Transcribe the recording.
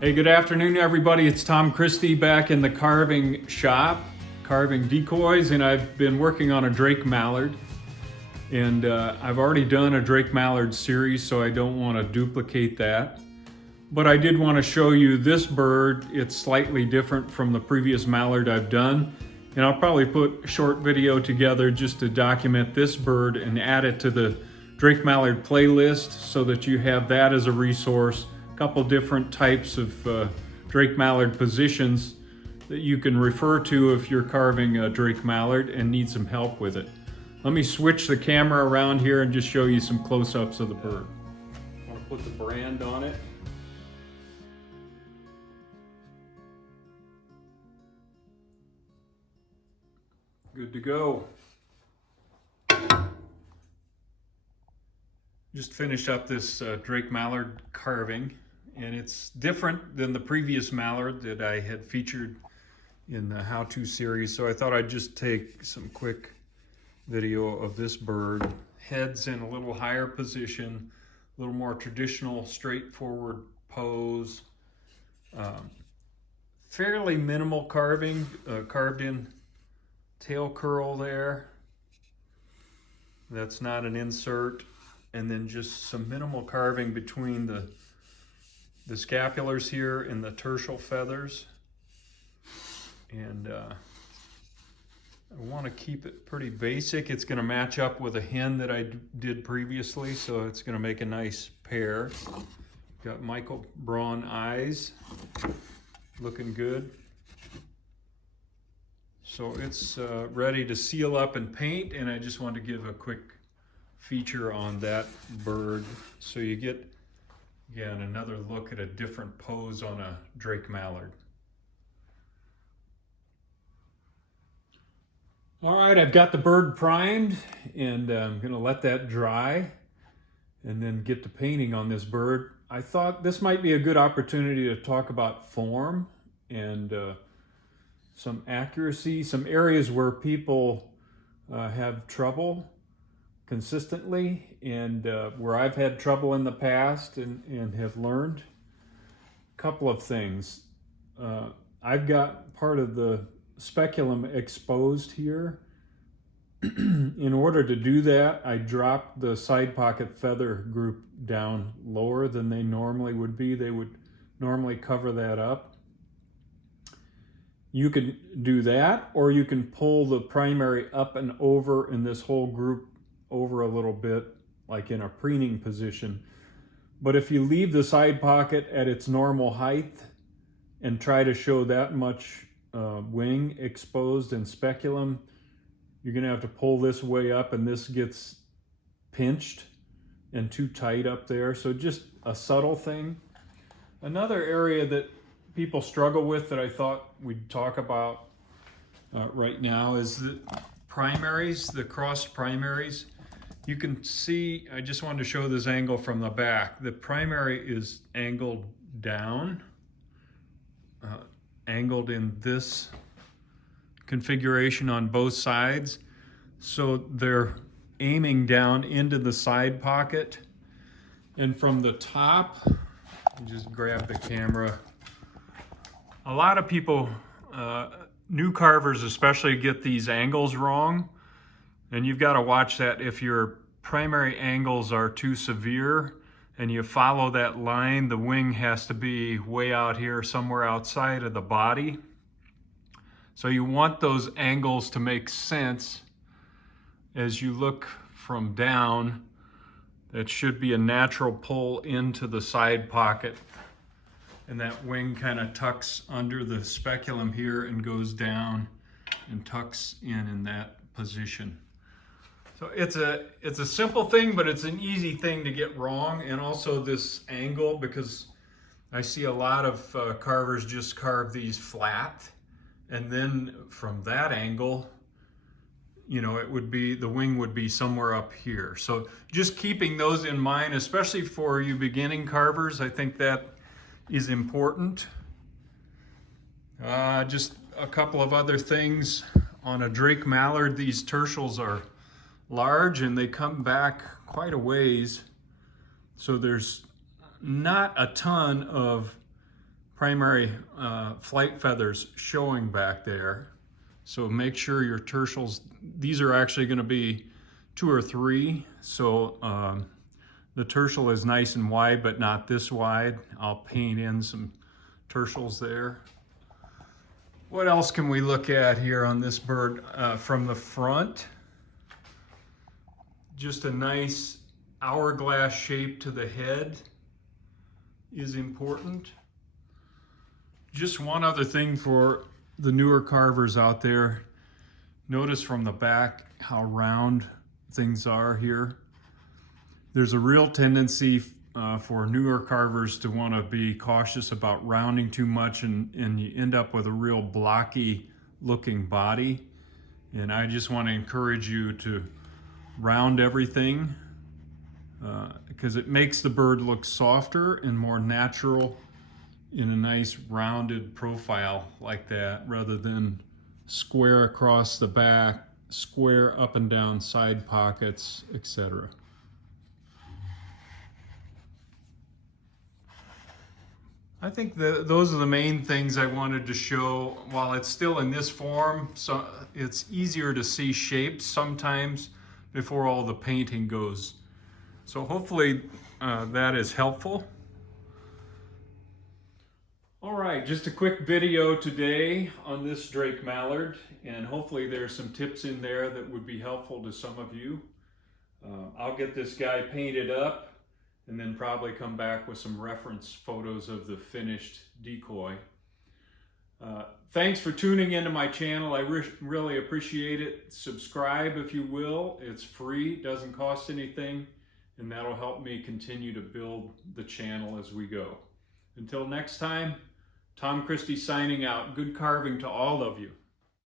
Hey, good afternoon, everybody. It's Tom Christie back in the carving shop, carving decoys, and I've been working on a Drake Mallard. And I've already done a Drake Mallard series, so I don't want to duplicate that. But I did want to show you this bird. It's slightly different from the previous mallard I've done. And I'll probably put a short video together just to document this bird and add it to the Drake Mallard playlist so that you have that as a resource. Couple different types of Drake Mallard positions that you can refer to if you're carving a Drake Mallard and need some help with it. Let me switch the camera around here and just show you some close-ups of the bird. I want to put the brand on it. Good to go. Just finished up this Drake Mallard carving. And it's different than the previous mallard that I had featured in the how-to series. So I thought I'd just take some quick video of this bird. Head's in a little higher position, a little more traditional, straightforward pose. Fairly minimal carving, carved in tail curl there. That's not an insert. And then just some minimal carving between the scapulars here and the tertial feathers. And I want to keep it pretty basic. It's going to match up with a hen that I did previously, so it's going to make a nice pair. Got Michael Braun eyes, looking good. So it's ready to seal up and paint, and I just want to give a quick feature on that bird so you get, again, another look at a different pose on a Drake Mallard. All right, I've got the bird primed, and I'm gonna let that dry and then get to painting on this bird. I thought this might be a good opportunity to talk about form and some accuracy, some areas where people have trouble consistently, and where I've had trouble in the past and have learned. A couple of things. I've got part of the speculum exposed here. In order to do that, I dropped the side pocket feather group down lower than they normally would be. They would normally cover that up. You can do that, or you can pull the primary up and over in this whole group over a little bit, like in a preening position. But if you leave the side pocket at its normal height and try to show that much wing exposed in speculum, you're gonna have to pull this way up, and this gets pinched and too tight up there. So just a subtle thing. Another area that people struggle with that I thought we'd talk about right now is the primaries, the crossed primaries. You can see, I just wanted to show this angle from the back. The primary is angled down, angled in this configuration on both sides. So they're aiming down into the side pocket. And from the top, just grab the camera. A lot of people, new carvers especially, get these angles wrong. And you've got to watch that. If your primary angles are too severe and you follow that line, the wing has to be way out here, somewhere outside of the body. So you want those angles to make sense as you look from down. That should be a natural pull into the side pocket. And that wing kind of tucks under the speculum here and goes down and tucks in that position. So it's a simple thing, but it's an easy thing to get wrong. And also this angle, because I see a lot of carvers just carve these flat, and then from that angle, you know, it would be, the wing would be somewhere up here. So just keeping those in mind, especially for you beginning carvers, I think that is important. Just a couple of other things. On a Drake Mallard, these tertials are large and they come back quite a ways. So there's not a ton of primary flight feathers showing back there. So make sure your tertials, these are actually going to be 2 or 3. So the tertial is nice and wide, but not this wide. I'll paint in some tertials there. What else can we look at here on this bird from the front? Just a nice hourglass shape to the head is important. Just one other thing for the newer carvers out there. Notice from the back how round things are here. There's a real tendency for newer carvers to want to be cautious about rounding too much, and you end up with a real blocky looking body. And I just want to encourage you to round everything because it makes the bird look softer and more natural in a nice rounded profile like that, rather than square across the back, square up and down side pockets, etc. I think those are the main things I wanted to show. While it's still in this form, so it's easier to see shapes sometimes before all the painting goes. So hopefully that is helpful. All right, just a quick video today on this Drake Mallard, and hopefully there's some tips in there that would be helpful to some of you. I'll get this guy painted up and then probably come back with some reference photos of the finished decoy. Thanks for tuning into my channel. I really appreciate it. Subscribe if you will. It's free, doesn't cost anything, and that'll help me continue to build the channel as we go. Until next time, Tom Christie signing out. Good carving to all of you.